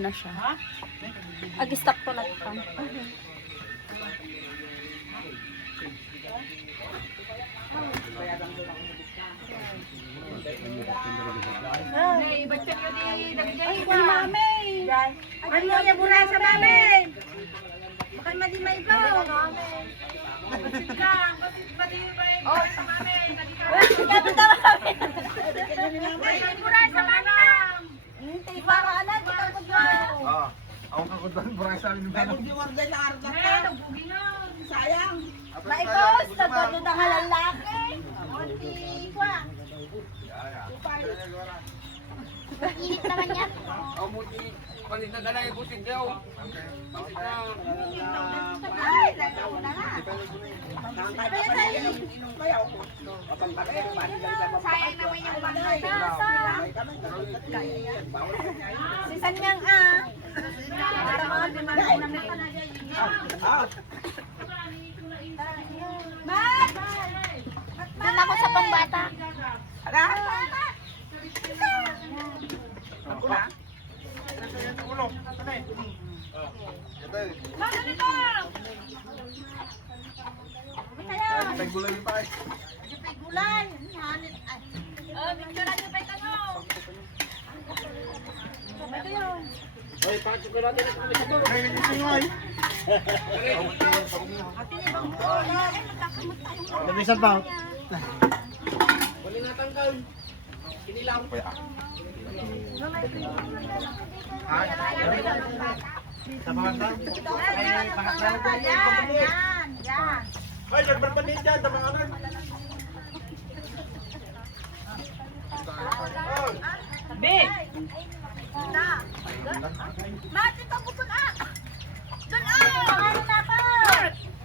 na siya. Ag-stop ko na ito. Ay, ba't ka nyo di nabigay Ay, iba? mami! Ano niya muna sa mami? Baka malimay ko. Basit lang, basit ba di ba yung sa mami? Ay, mura sa mami. Hindi, para ano, di ka gudlaw. Ako kakuntan buray sa amin. Ay, nagbugi na. Sayang. Maikos, nagdodod ang lalaki. Onti kwa. Init naman yan. Palit na dala yung butig daw. Ay, lagaw na nga. Sayang naman yung mga Sisan niyang ah. para mga dimanda na Mat! Doon ako sa pangbata. Nagulay pa eh. gulay. Picture niyo pa ito no. Ay, pacho ka natin ang kami sa to. Ay, ito yung ay. Nabisan pa. Wala natanggal. Kinilang pa ya. Sa mga tao. Ay, pangatlo. Yan. Ay, nagbarbanin dyan. Sa mga ano. Be. Mat, ito bukod ah. Doon ah. Ano na pa?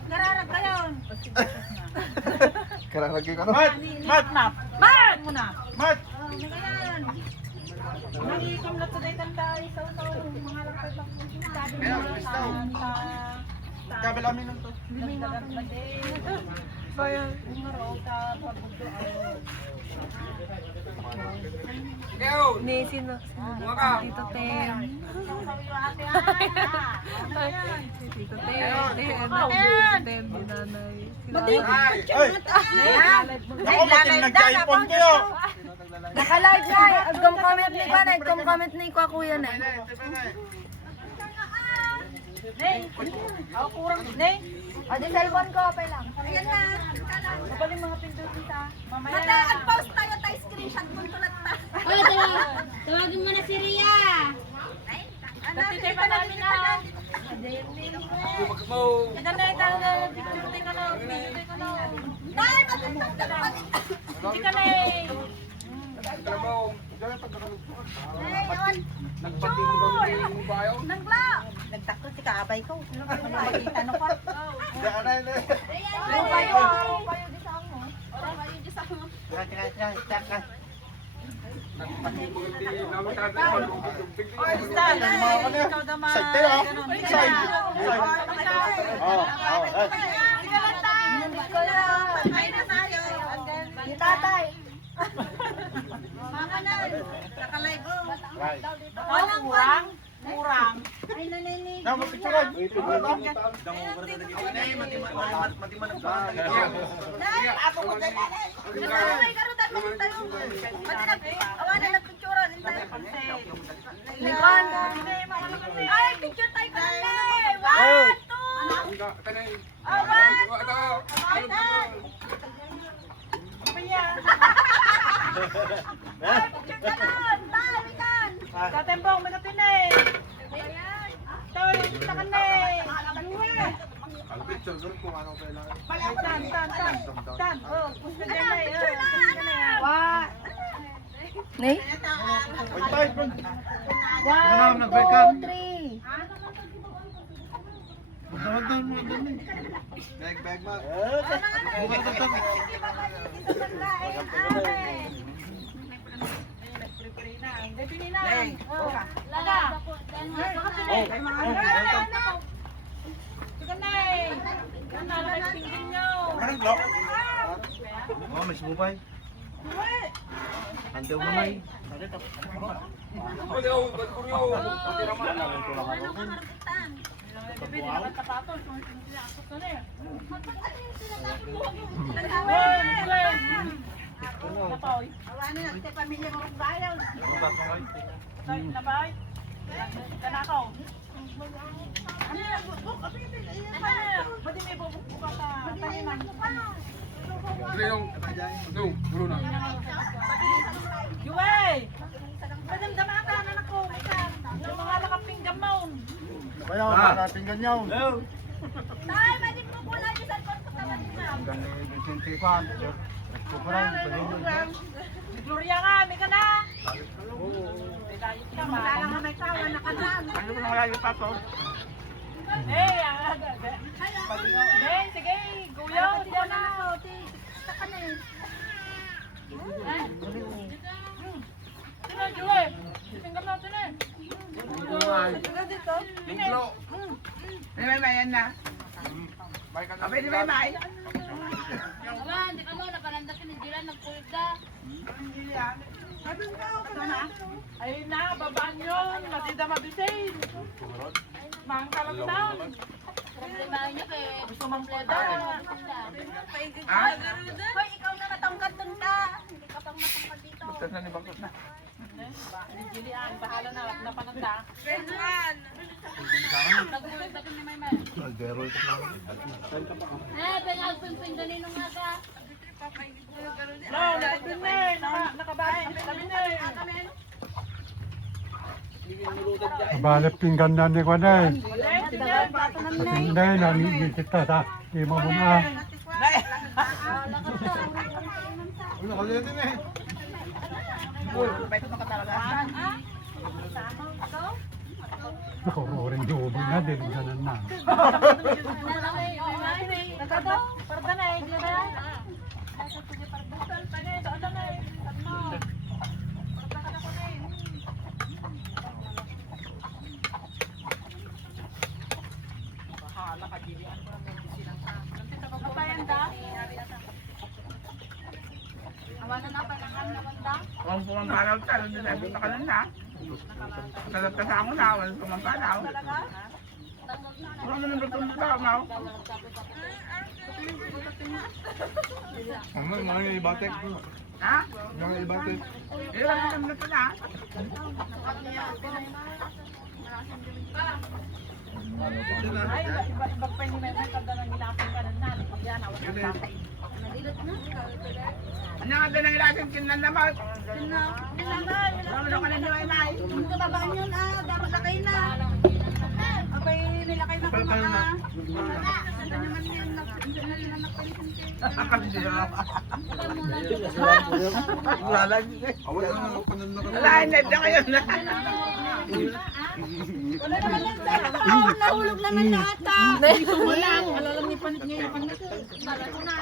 Nararag ka yun. Karalagay ka no? Mat! Mat! Muna. Mat! Nangikom na today tanda isaw to mga lang pa sabi Kaya, mo Kristaw. Kabel amin lang to. Bayan, umaraw sa pagbudo. Ni, sino? Tito Tem. Tito Tem. Tito Tem, di nanay. Ay! Ay! Naglalay Nag-iPhone kayo! Naka-live na. Nag-comment ni ko. Nag-comment ni ko kuya na. Neng. Ako kurang neng. O, di cellphone ko. Okay lang. Ayan na. Kapaling mga pinto kita. Mamaya na. Mag-post tayo tayo screenshot mo tulat ta. Oy, tawagin mo na si Ria. Natitay pa namin na. Ito na ito na. Picture tayo ka na. Picture tayo ka na. Nay, hindi ka na eh. Nagla. Nagtakot si kaabay ko. Makita no pa. Kayo di sa mo. Kayo di sa mo. Ay, Stan, ikaw naman. Side tayo ah. Side. Yung tatay. Mama na. Nakalay ko. Right. Kurang. Kurang. Ay, nanay. Napapicturan. Nay, ako mo dali. Nanay, karutan mo tayo. Pati na, awan na picturean. Likon. Ay, picture tayo ka na. 1, 2. Awan. Ay, picture ka nun. Tayo, ikan. Katembong, may kapinay. Toy, kita ka na eh. Tan. Oh, gusto ka na eh. Gusto ka na eh. Wa. Ni? Wait, bro. 1, 2, 3. Magdamag mo dun eh. Bag mo. Oh, may sumupay. Antaw mo na eh. Awa na, ate pamilya mo rin bayan. Juway! Madamdama ka na ako. Yung mga nakapinggam mo. Kaya natin ganyan. Tay, madik mo pula yung sa kwarto ka na. Gloria nga, may ka na. Wala lang na may tawa na kanan. Ano ba nang pa to? Eh, sige, guyo. Ito na ako, sa kanan. Sino, Juway? Pinggam natin eh. May bayan na. Abay, di ba may? Wala, hindi ka mo, nakalanda ka ng Jilan, nagpulda. Ayun na, babaan yun. Matida mabitin. Mahang kalamdan. Problema niya kay Gusto mang pleda. Ha? Hoy, ikaw na natangkad dun ka. Hindi ka pang matangkad dito. Basta na ni Bangkot na. Jilian, bahala na, napananda. nagpulda ka ni Maymay. Pinagpinpin ganin nung nga ka. No, nakapin na eh. Nakabahin kami na eh. Balap pinggan na ni ko na eh. Sige, bato na Hindi na ni kita sa imo mo na. Ano ka din eh? Beto na ka talaga. Ako rin jobo na din ganan na. Nagkata, parda na eh. Di ba? Bahala ka, Jilian. Awanan na, panangan na banda. Kung pumaparaw ka, doon na punta ka lang na. Salat ka sa na, walang pumaparaw. Ano naman ba itong tao mo? Mga ibatek. Ha? Mga ibatek. Ilan naman na ito na? Ay, iba pa yung may pagda ng ginapin ka ng nanin. Pag yan, awas ng bakit. Ano nga doon ang ilasin kinan naman? Wala ka na niyo ay may. Yung kababaan yun dapat lakay na. Abay, nilakay na kung mga. Ano naman yan, Wala lang. Awala na ako panan na Wala, hindi na kayo na. wala naman lang tayo. Nahulog naman lahat Wala, wala lang ni panit niya yung panit.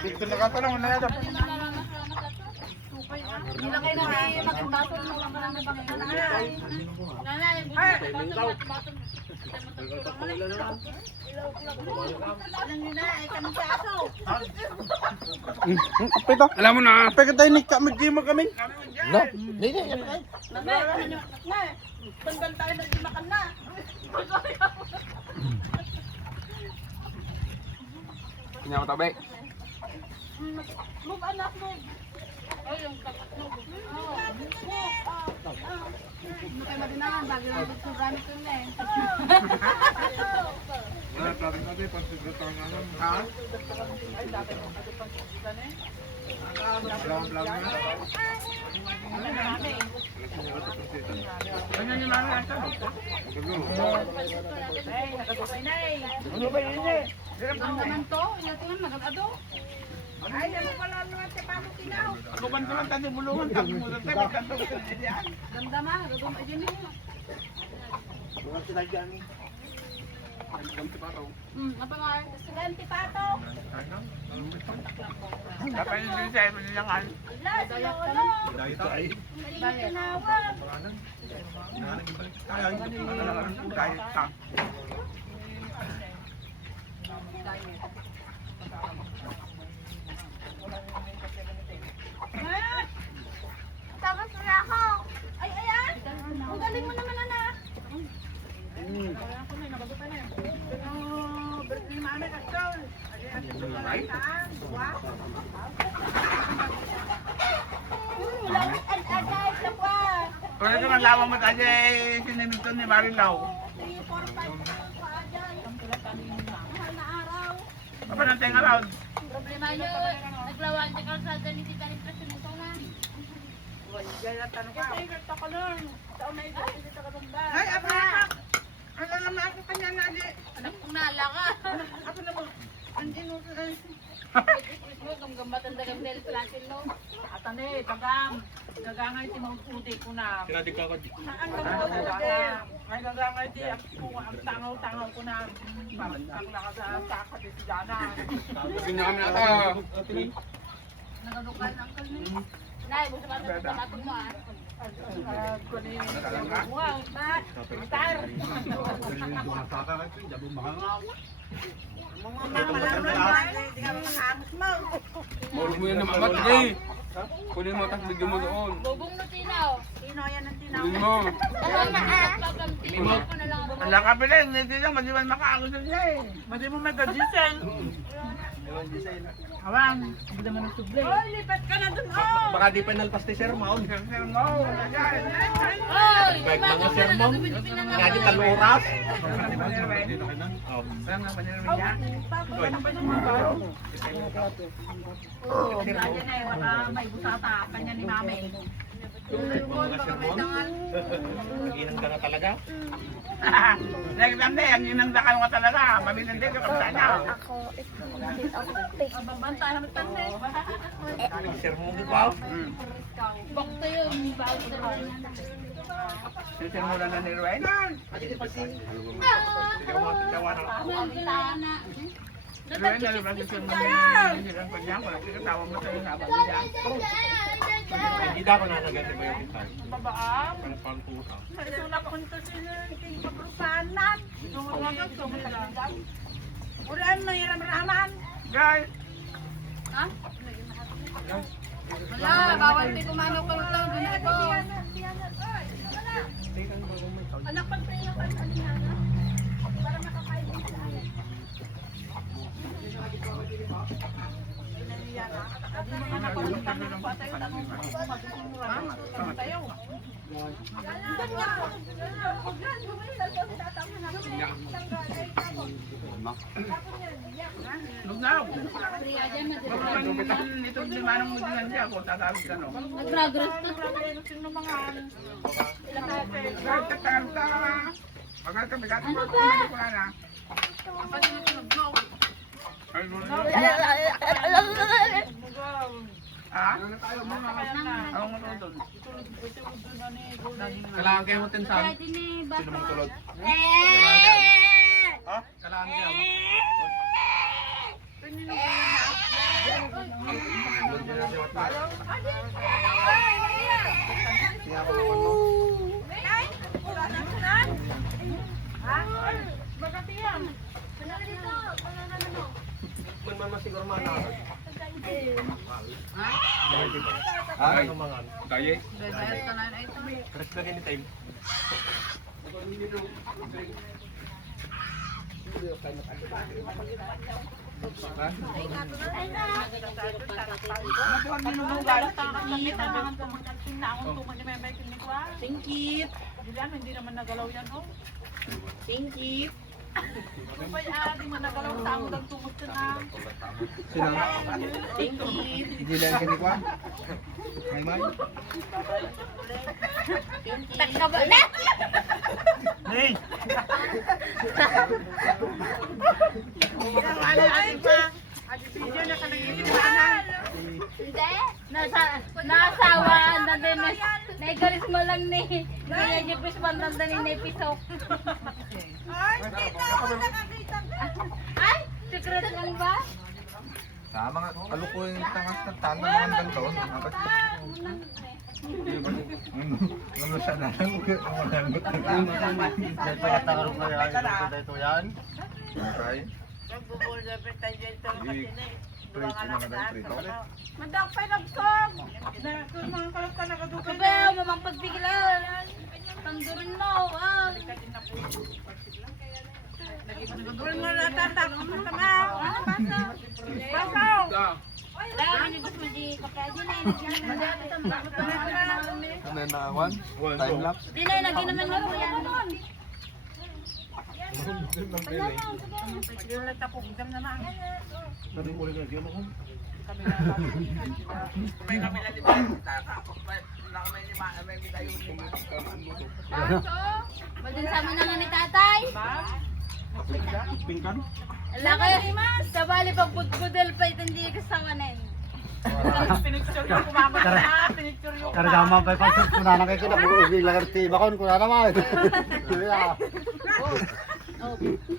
Dito nakatanong na yan. Nilakay na kay Makimbaso, nilakay na Nanay, Alam niyo na, ay kami sa aso. Pito. Alam mo na. Pagka tayo nagkamagima kami. No. Tanggal tayo ng imakan na. Kinyawa tabi. Move anak mo. Kay madinahan, bagay lang ito gamit ko na eh. Wala tayo natin pansigrata nga lang. Ha? Ay, dati mo kasi pang susugan eh. Vlog na. Ano marami. Ano yung mga nasa? Ay, nakagupay na eh. Ano ba yun eh? Ang naman to, ilatingan magagado. Ay, ano pala naman sa pamukinaw? Ako ba naman tayo bulungan? Tapos mo sa tabi ka ito. Damdama, gagawin ay din eh. Apa nga? Estudyante pa to. Dapat yung din sa'yo, manilangan. Ala, si Lolo. Dahil tayo. Mali tinawag. Kaya yung mga kaya ka. Tapos na ako. Ay, ayan. Ang Birthday ni Mami Castol. Right? Kaya ito ang lawang mo tayo sinimito ni Marilaw. Apa nanti araw? Problema nyo, naglawan sa kalsada ni Tita Rita Sunito na. Ay, apa? Ano naman ako kanya na di? Anak kong nala ka. Ako naman. Andino ko ay. Gamgambatan dagang del platin no. Atane, gagangay ti mangkuti ko na. Sinadig ka ko di. Ay gagangay ti ako ang tangaw-tangaw ko na. Ang nakasaka ti si Dana. Sabi na kami nata. Nagadukal ang kalmi. Nay, busa pa sa tamatog mo ah. Molo mo yan na mamatay. Kunin mo tas video mo doon. Bubong no tinaw. Kunin mo. Ano na ah? Pagkamtin ko na lang ako. Wala ka pala, hindi lang, madi man makaagos niya eh. Madi mo may gadisel. Awang, hindi naman nagsuble. Oy, lipat ka na dun oh. Baka di pa nalpas ni Sir Maun. Sir mo, ganyan. Oy, Bag mga sermon. Nga Nga di taluras. Saan nga panirmin niya? Oo, kanya na eh, baka may busata, kanya ni Mami. Mga sermon. Inang ka na talaga. Nagdam na yan, inandakal mo talaga. Maminindi ka kung saan niya. Babanta naman tanay. Sermon di ba? Bakto yun, bawal sa Sisir mo na ni Rowena. Mandana. Rowena, naman sisir mo na ni kanya. Kung nakikatawa mo sa'yo, habang niya. Hindi da ko na nagati ba yung itan? Babaam, Ang pangpusa. sulap ko nito sila, tingin pagrusanan. Sumulagan, sumulagan. Ulan na hiram-raman. Guys, Ha? Wala, bawal di kumano ka lang dun ito. Anak pag tayo pa para makakain din sa akin. lugnaw. Priya dyan, Ito di manang mo din siya kung tatawag ka no. nag-progress to. Guys, tatawag ka. Magal ka, bigat. Ano ba? Ay, ha? Ako mo doon. Kailangan kayo mo tinsan. Pwede ni Sino mong tulog? Ha? Kailangan kayo. Man masiguro man na. Ay, mangan. Dayek. Press na ganito time. Tingkit. Hindi naman nagalaw yan, oh. Tingkit. Ano ba yan? Hindi mo nagalaw sa ako lang tumusto na. Sino? Tingkit. Hindi lang kani kwa. May man. Takaba na! Hey! Hindi. Nasawa na din. Naigalis mo lang ni Jepis Pandanda ni Nepisok. Ay! Secret lang ba? Sa mga kalukuyan ng tangas ng tanong ng ganito. Ano siya na lang? Dahil pa natakarong kaya ito yan. Okay. Mandak pa nagsog. Kung mga kalat ka nakadukay Kabe, mamang pagpigilan. Tandurin mo, Kung nga natatak, masama. Basaw. Ah, Dahil minibus mo di kapag yun ay Ano na one? Time lapse? Di na lagi naman mo yan. Yung nagtapugdam naman. Madin sa amin naman ni tatay. Pingkan? Laki, sa bali pag budbudel pa ito hindi kasawanin. Pinicture yung kumama na. Pinicture yung Karagama pa pa sa kunana kay kina buo bigla karti bakon kunana ma. Kuya.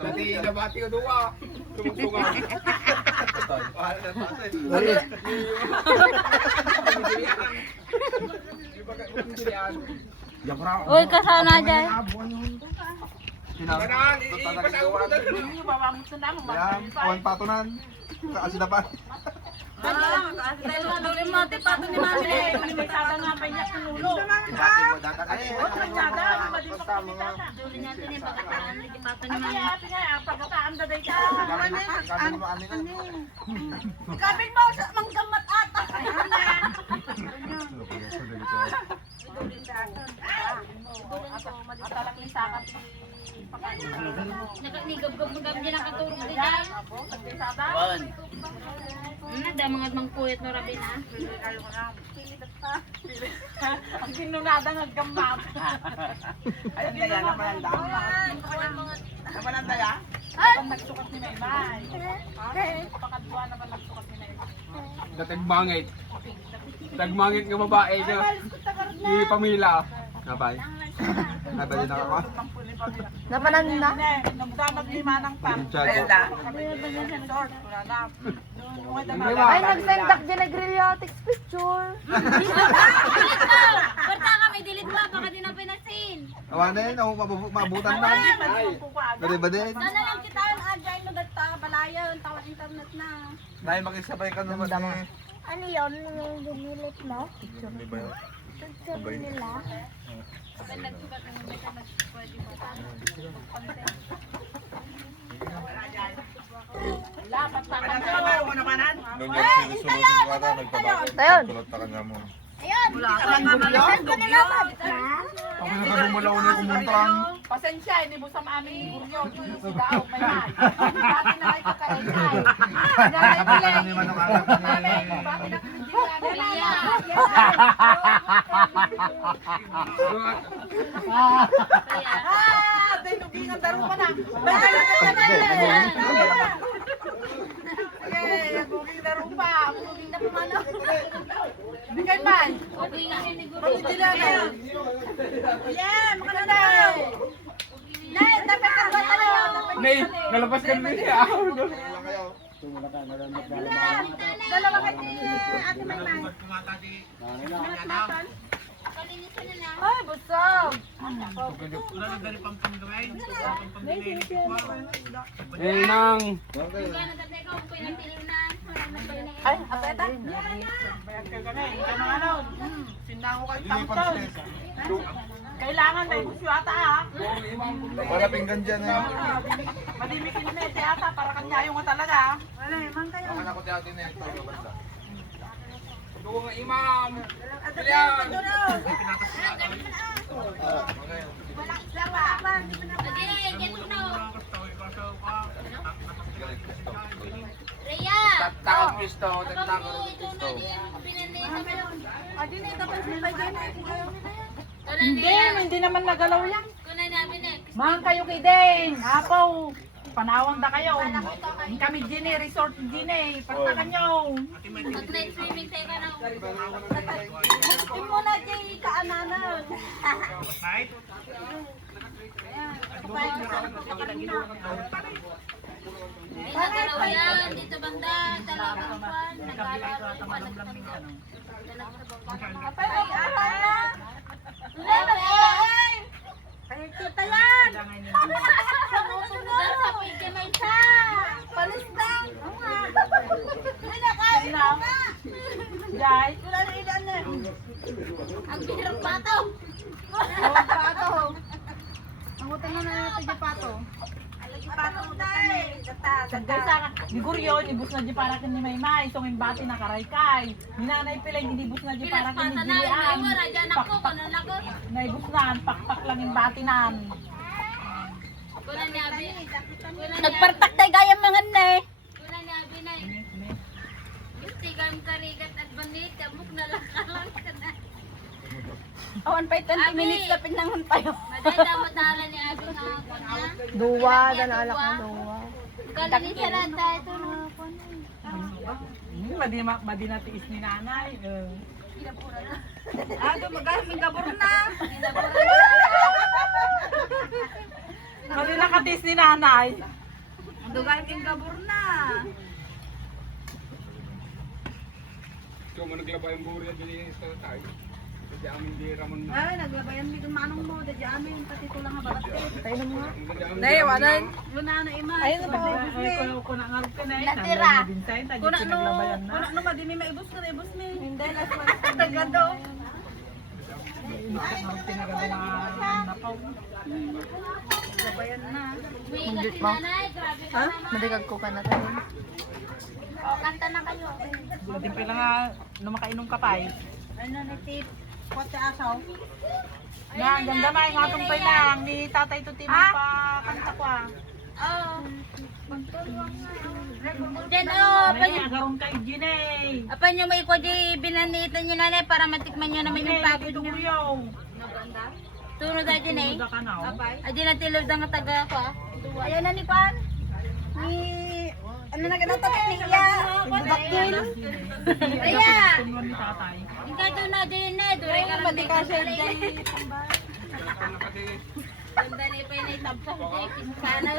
Dati nabati ko duwa. Tumugtungan. Wala na pati. Uy, kasana dyan. Kanan, ipatago ko na. yung babamot sa namin. Yan, awan patunan. Kasi dapat. Dahil malulim mo, tipato ni mami. May sada nga pa niya pinulo. Sada, mabadi pa kami tata. Duli natin eh, pagkakaan ni tipato ni mami. Ate nga, pagkakaan daday ka. Kanin mo anin. Kabin mo, manggamat ata. Matalak ni Sakat. Nakanigab-gab mo gabi dyan nakatulog din dyan. Sada. Ada mga mangkuyot no rabi na. Ang kinunada ng gambat. Ay, ang daya naman ang dami. Naman ang daya? Ang nagsukat ni Maymay. Pakadwa naman nagsukat ni Maymay. Datagmangit. Tagmangit nga babae na. Hindi pamila. Napay. Napay din ako. Napanan na? Nagdamag lima ng pang. Brenda. Short, wala na. Ay, nag-sendak din nag-reliotics picture. Berta kami, dilit mo, baka di na pinasin. Awan na yun, mabutan na. Bade bade. Sana lang kita ang agay mo dagta, balayan, tawag internet na. Dahil makisabay ka naman eh. Ano yun, yung gumilit mo? Ano ba yun? Sabi nila. Lapat pa ka Ano mo namanan? Noon yung sinusunod ko ata, nagpabakit. Ayun. Kulot ka nga mo. Ayun! Saan ko nila ba? Ako na gumulaw na kumuntang. Pasensya, hindi mo sa aming buryo. Si Daog may may. Bakit na kayo kakainay? Ano naman ang anak ni... Bakit na Kuya! Ah! Tinuging ang daro pa na. Okay, aguging daro pa. Aguging na pumano. Bigay man. Okay nga yun ni Guru. Pagkitila na. Yeah, makananda. Nay, dapat ka ba talaga? Nay, nalabas ka na niya. Dalawa ka ni Ate Maymay. Kalinisan na lang. Ay, busog. Eh, nang. Kaya natatay ko kung pinagtilinan. Ay, apeta. Bayad ka na eh. Ikaw na ano. Sinango kayo tamtol. Kailangan na yung yata ha. Wala pinggan dyan eh. Madimikin na si ata para kanya yung talaga. Ako na ko dati na ito. Doon nga imam. Kailangan. Hindi na, yan mo na. Rhea! Takot pisto. Ito na din, pinanisa mo yun. Adi na ito pa Hindi, hindi naman nagalaw yan. kunay namin eh. Mahang kayo kay Deng. Apaw. Panawang da kayo. Kami din eh, resort din eh. Pagtakan nyo. Pag night swimming tayo ka na. Hindi mo na dyan kaananan. Hindi nagalaw yan. Dito banda, dalawang pan. Nag-alaro yung palag kami doon. Apay, mag-aral na. Ay, kita yan. Sa pwede may isa. Palis lang. Oo nga. Jai. Wala na ilan na. Ang hirap pato. Pato. Ang utang na natin yung pato. Pato tayo. Sagay sa Siguro yun, ibus na di para ni Maymay. So, may bati na karaykay. Ninanay pila, hindi ibus na di para ni Gilian. Pakpak. Naibus na, pakpak lang yung bati nan. Nagpartak tayo gaya mga ne. Awan pa 20 minutes na pinanghon tayo. Duwa, danalak na duwa. Madi na tiis ni nanay. Magaming gabor na. Madi na katiis ni nanay. Magaming gabor na. Ikaw mo naglaba yung buri at bilhin sa tayo. Kasi amin di ramon na. Ay, naglabayan mo yung manong mo. Dadya amin. Pati ko lang habalat eh. Tayo na mga. Nay, wanan. Wala na ima. Ayun na ba? Ay, kuna nga ka na eh. Natira. Kuna no. Kuna no madimi maibos ka na ibos ni. Hindi na tagado. Labayan na. Mundit mo? Ha? Madigag ko ka na tayo. Madi pa lang nga, makainom ka pa eh. Ano na tip? Kote asaw. Nga, ganda ma, yung atong pa lang, ni tatay to timo pa kanta ko ah. Then, oh, May agaron ka Ginay. apa nyo may ko di binanitan nyo nanay para matikman nyo naman yung pagod Ito nyo. kuyaw. Tunod na din eh. Tumuda ka na oh. Adi na tilod ang taga ko ah. Ayan na ni Pan. Ni... Ano na ganang tabi niya? Bakil. Kaya. Tunwan ni tatay. Ikaw doon na din eh. Doon ka lang di ka siya dyan. Ganda ni pa yung itabsa. Sana.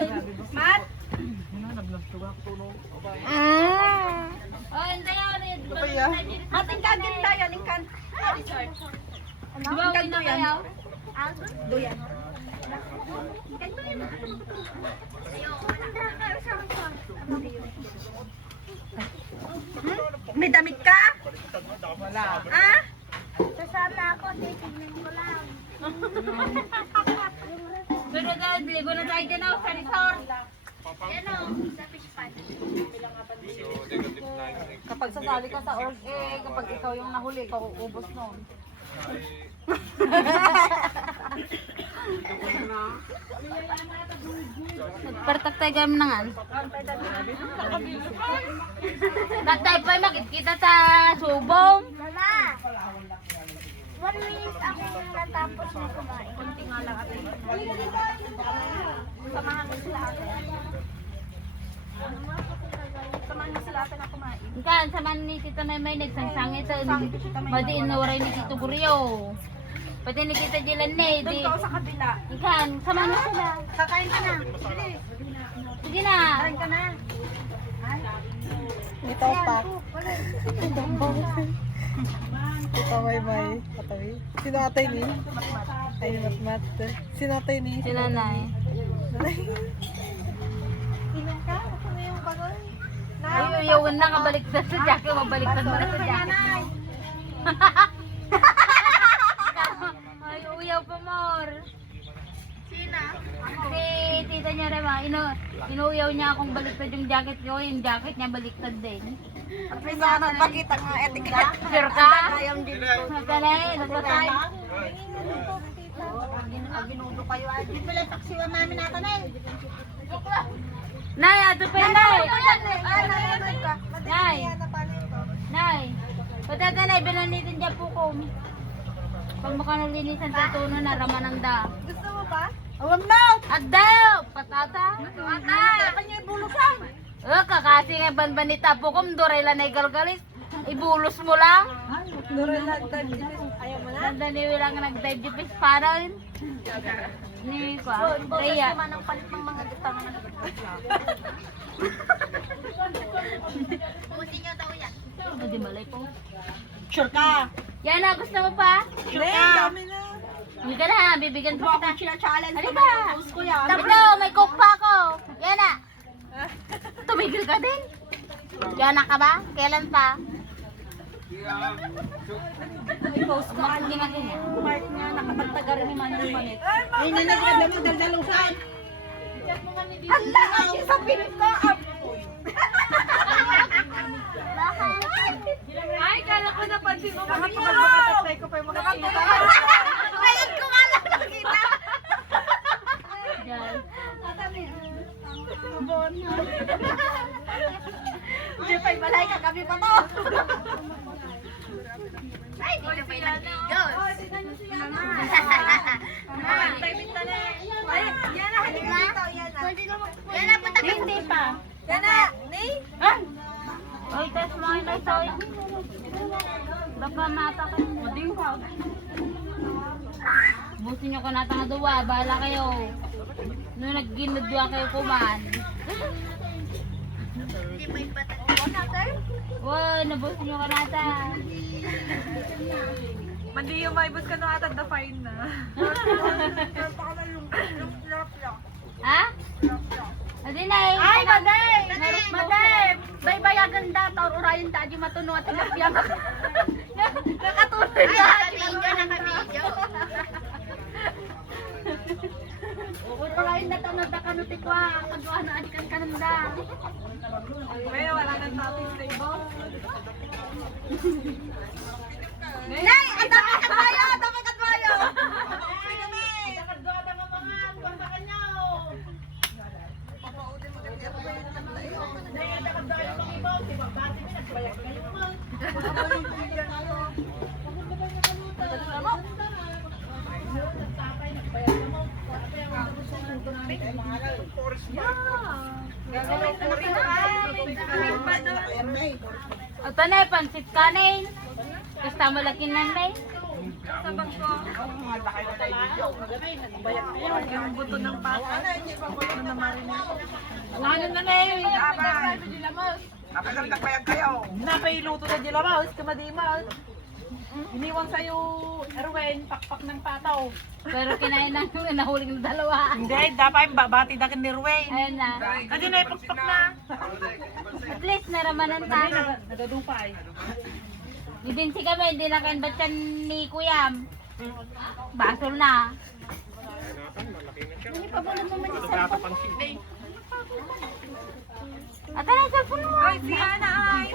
Mat? Ano, naglagtuga ko no. Oh, hindi yun. Ating kagin tayo, lingkan. Di ba uwi na kayo? Duyan. May damit ka? Wala. Ah? Sasama ako. Titignan ko lang. Pero dahil ligo na tayo din ako sa resort. Yan o, sa fish pond. Kapag sasali ka sa org, eh, kapag ikaw yung nahuli, ikaw uubos nun. Nagpartak tayo gam na nga. Tatay pa makikita sa subong. Mama! 1 minute ako natapos na kumain. Kunti nga lang ate. Samahan mo sila ate. Samahan mo sila ate na kumain. Ikan, samahan ni Tita Maymay nagsangsang ito. Madiin na waray ni Tito Guryo. Pati ni Tita Jilan na eh. Doon ka sa kabila. Ikan, samahan mo sila. Kakain ka na. Sige. Sige na. Kakain ka na. Ito pa. Ito may patawi. Sinatay ni. Ay, mat. Sinatay ni. Sinanay. Ilan ka? Ako na yung bagoy. Ay, uyawan na kabaliktad sa Jackie. Mabaliktad mo na sa Jackie. Ay, uyaw pa more. Sina? Si tita niya rin inuuyaw niya akong baliktad yung jacket ko. Yung jacket niya baliktad din. May sana pakita nga etiquette. Sure ka? Ayam din. Nagkalay, naglatay. Ginudo kayo ay. Di pala taksiwa mami natin eh. Nay, ato pa yun, Nay. Nay. Nay. Patata, Nay, bilanitin dyan po ko. Pag makanulinisan sa tuno na raman ng da. Gusto mo ba? Awam na! Adaw! Patata! Patata! Kanya ibulusan. Kakasi nga banbanita po ko, mduray lang na igalgalis. Ibulos mo lang. Ayaw mo na? Ganda ni Wilang nag-dive di fish para rin. Ni ko, kaya. Ang palit ng mga gatang. Pusin nyo daw yan. Hindi malay po. Sure ka? Yan na, gusto mo pa? Sure ka? Hindi ka na, bibigyan po kita. China-challenge Halika! ko yan. Tapos may cook pa ako. Yan na. Tumigil ka din. Yan na ka ba? Kailan pa? I-post mo. Bakit ginagawa? Mark nga, nakapagtaga rin ni Manong Manit. Ay, nanaganda mo daldalusan. Hala, ay, sa pilit ko. Ay, kala ko napansin mo. Nakapagpagpagpagpag ko pa yung mga kita. Ngayon ko nga lang nakita. Diyan. Hindi pa ibalay ka kami pa to. Ay, di na pa ilang videos. Ay, yan na, halika dito. Yan na, punta ka. Hindi pa. Yan na, Nay. Oy, test mo yun, Soy. Baka mata ka. Mading ka. Busin nyo ko na nga duwa. Bahala kayo. Nung nagginadwa kayo kuman. Hindi mo ipatag. Wow, nabusin nyo ka nata. Mandi yung may bus ka nung atag na fine na. Ha? Adi na eh. Ay, Maday! Naros mo. Maday! Baybayagan da, taur urayan da, di matuno at tilapia. Nakatuloy na. Naka-video. Urayan da, tanod da kanutikwa. Kagwa na adikan kananda. May wala kang topic sa ibo. Nay! Ang dami katbayo! Ang dami katbayo! O tanay, pansit kanin. Gusto mo laki nanay? Yung buto ng pata. Ano naman rin Ano na na yun? Napagandang kayo. Napailuto na dila mouse, kamadimaus. Iniwan sa'yo, Erwin, pakpak ng pataw. Pero kinain na nahuling na dalawa. Hindi, dapat yung babati na ni Erwin. Ayun na. Kasi na pakpak na. At least naramanan ka. Nagadumpay. Idin si kami, hindi na kain batyan ni Kuyam. Basol na. At ano yung cellphone mo? Ay, si Ana ay.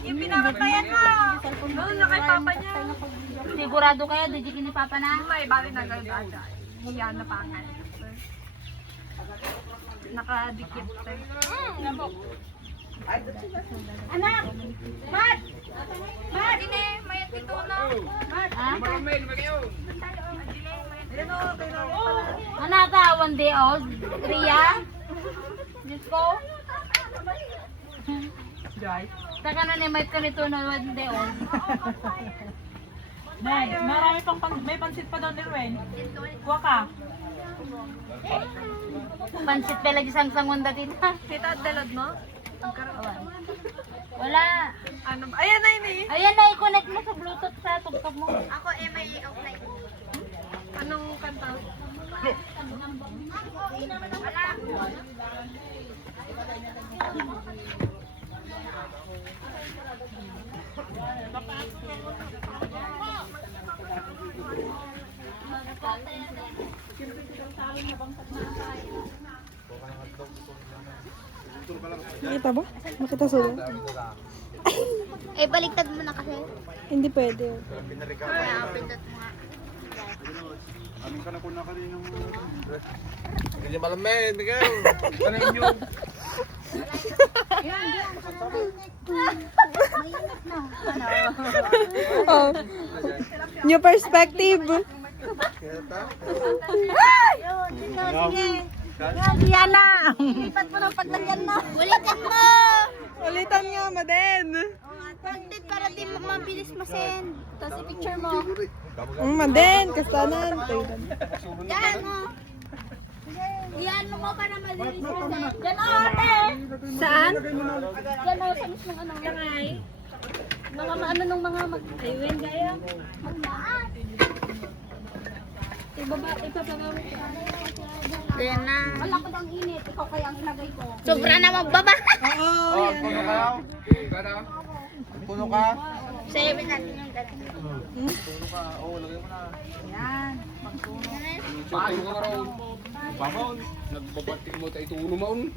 Yung pinamatayan mo. Doon na kay papa niya. Sigurado kayo, dijikin ni Papa na? May bali na gano'n. Yan na pangan. Nakadikit. Anak! Mat! Mat! Hindi, may ito na. Ha? Maramil, magayo. Ano ka, 1 day old? Ria? Diyos ko? Saka na ni Mike ka nito na 1 day old. Nay, marami pang may pansit pa daw ni Erwin. Kuha ka. Pansit pala di sang-sangon dati na. Tita, dalad mo? Wala. Ano? Ayan na yun eh. Ayan na, i-connect mo sa Bluetooth sa tugtog mo. Ako, may offline. Anong kanta? Nakita ba? Nakita sila? Eh, baliktad mo na kasi. Hindi pwede. Kaya, pindot mo nga. Amin ka na kuna ka rin ng... Hindi malamig, Miguel. Ano yun? Oh. New perspective. Yan na. Lipat mo ng paglagyan mo. Ulitan mo! Ulitan nga, Maden. Pagtit para di mo mabilis masend. Tapos i-picture mo. Maden, kasanan. Yan mo. Yan mo para mabilis masend. Yan o, ate! Saan? Yan o, sa mismong ano. Langay. Mga ano nung mga mag-ayun gaya. Magmaan. Ipapagawin ko. Yan na. Wala ko daw init. Ikaw kaya ang ilagay ko. Sobra na magbaba. Oo. Puno ka? Puno ka? Sayabi natin yung dalawa. Yan. Sutin ko nga raw. Babon. Nagbabati mo tayo itulo maun.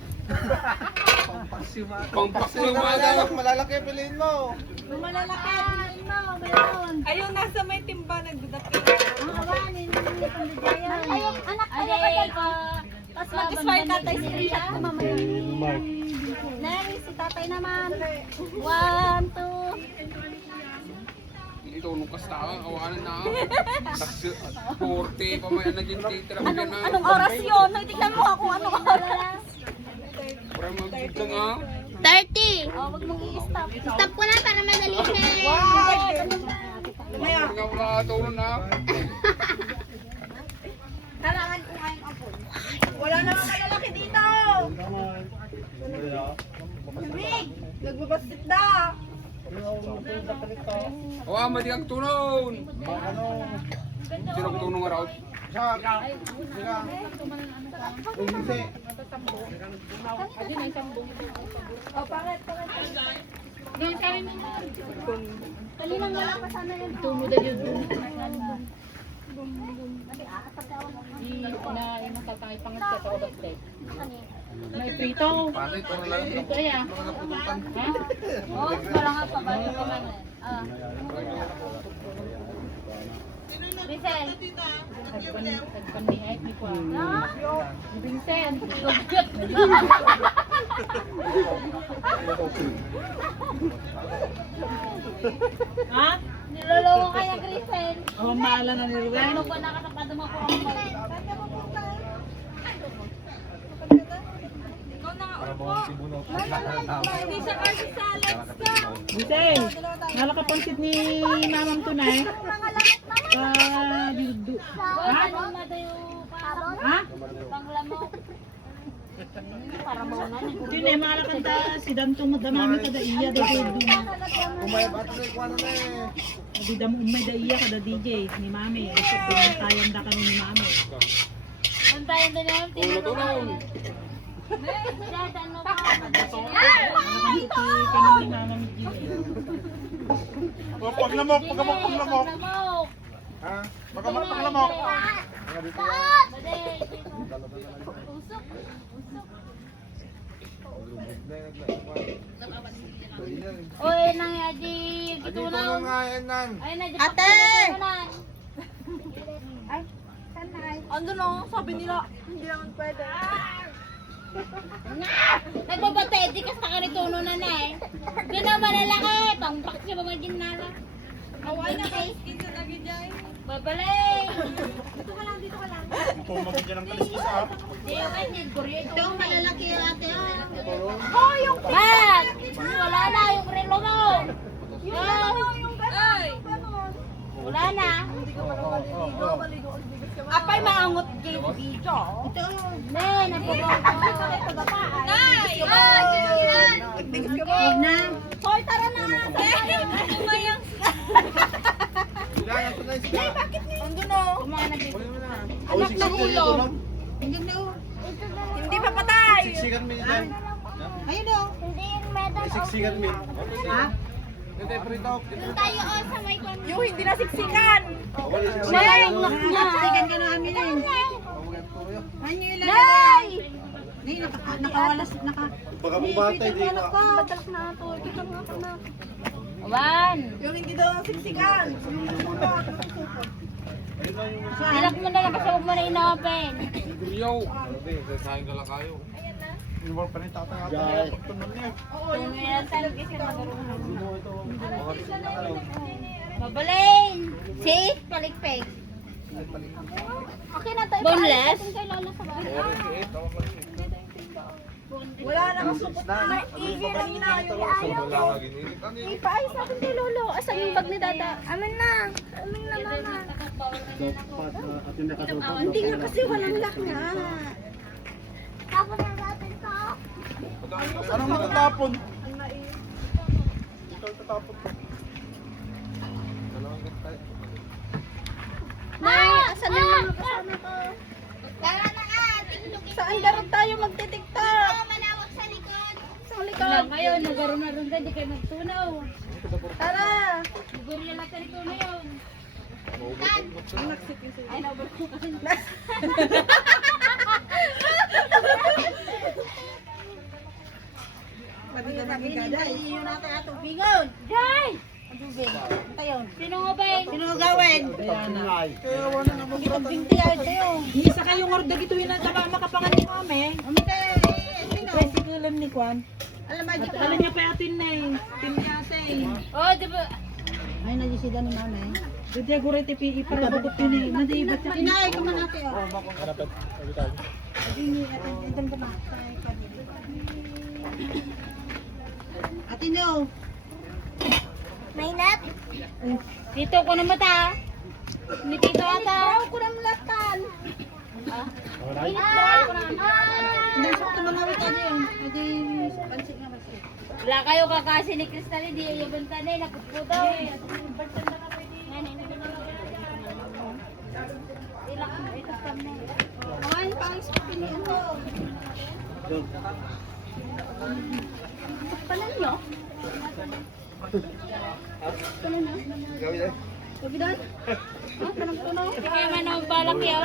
Pangpaksimaga. Malalaki piliin mo. Malalaki, piliin mo, meron. Ayun, nasa may timba nagdadapin. Awanin, hindi pang bigayan. Ayok, anak ko ko. Tapos mag-smile tatay screenshot ko mamaya. Nari, si tatay naman. 1, 2. Ito nung kasta, awanan na. Taksi, 40 pa may na dyan titira mo dyan na. Anong oras yun? Tignan mo ako anong oras. Parang magbigtang ah. 30. Oh, wag mong i-stop. Stop ko na para madali na. Parang nga wala tulong na. Kailangan ko ngayong apon. Wala naman kalalaki dito. Big! Nagbabastit na. Oh, madi ang tunon. Sino ang tunong nga raw? Oh, pangit. Kalinang wala pa sana yun. Tumuda yun. May prito. Prito yan. Oh, parang nga pa. Balik ko man. Vincent. Nagpanihayat ni ko. Vincent. Ha? Niloloko kaya, Vincent. Oh, maala na ni Ruben. Ano ba nakasakado mo po ang balik? Hindi siya kasi salad ka. Vincent, nalakapansit ni mamang tunay. Dudu. Ha? Ha? Panglamok. Para mauna ni Yun eh, malakanta si Danto mo damami kada iya da dudu. Umayap ato na ikuha na Di damo umay da iya kada DJ ni mami. Kasi binantayan da kami ni mami. Bantayan din naman. Ulo tunon. Dadan mo pa. Nalakansit kami ni mama mi Gio. Paglamok, paglamok. Panglamok. Ha? Paglamok. Oy, nang aji Tulong nga yan nan. Ay na Ate! Ay, sanay. Ando no, sabi nila, hindi naman pwede. Nagbabatedi ka sa kanituno na na eh. Di na malalaki. Pangpak siya ba maging nara? Away na kayo, skin sa lagi dyan. Babalay. Dito ka lang. Pumagin dyan ang kaliskis ha. Di yung kanya. Ito ang malalaki yung ate. Oh, yung Bag! Wala na yung relo mo. yung gano'n. Wala na. Apay maangot kayo dito. Ne, napagawa ko. Nay! Huwag na. Hoy, tara na! Ano ba yung... Sila, ito na sila. Andun o. Anak na ulo. Hindi pa patay. Siksikan mo yan. Ayun o. Hindi yung medal. Siksikan mo. Ha? Ito yung prito. Doon tayo sa may kwan. Yung hindi na siksikan. Nay! Siksikan ka na amin eh. Nay! Nakawalas, Baka bumatay di ba? Batalak na ito. Ito nga pa na. One. Yung hindi daw siksikan. Nilak mo na lang kasi huwag mo na ina-open. Guriyaw. Yung mga panitata nga tayo. Pagtunan niya. Kung yan talaga kasi marunong. Babalin! See? Palikpik. Okay na tayo. Boneless? Kay Lola sa bahay. Wala na masukot na. Iilan na yung ayaw. Ipaay sa akin kay Lolo. Asan yung bag ni Dada? Amin na. Amin na, mama. Atin na kasutod. Hindi nga kasi walang lock nga. Tapos na natin to. Anong matatapon? Ito tatapon ko. Nay, asan na yung mga kasama ko? Tara na nga! Saan garot tayo magtitiktok? Manawag sa likod. Sa likod. Ngayon, nagkaroon na rin di kayo magtunaw. Tara! Gorilla lang ito na yun. Ay, naubos ko kasi. Pati ka namin gaday. Iyo natin atong bingon. Jay! Tayon. Sino nga ba yun? Sino gawin? Binti ay tayo. Isa kayong orda gito yun ang tama makapangan ni mami. Tricycle ni Kwan. Alam mo, Alam niya pa atin na eh. Tinyase eh. Oh, di ba? ay nagisida ni mama eh. Dito gure tipi para bakot yun eh. Nadibat siya. Inay ka man natin oh. Harapan. Sabi tayo. Idam ka na. Ate no. May net? Dito ko na mata. Ni Tito ata. Ako na mulatan. Init ko na. Hindi sakto manawit tayo yun. Hindi pansik na masik. Wala kayo kakasi ni Crystal, di yung bantane, nagpupudaw. Ilak mo, ito sa mo. Ay, pang spin ito. Panan nyo? Gawin eh. Sabi doon? Ah, parang tunaw. Hindi kayo man ang balak yun.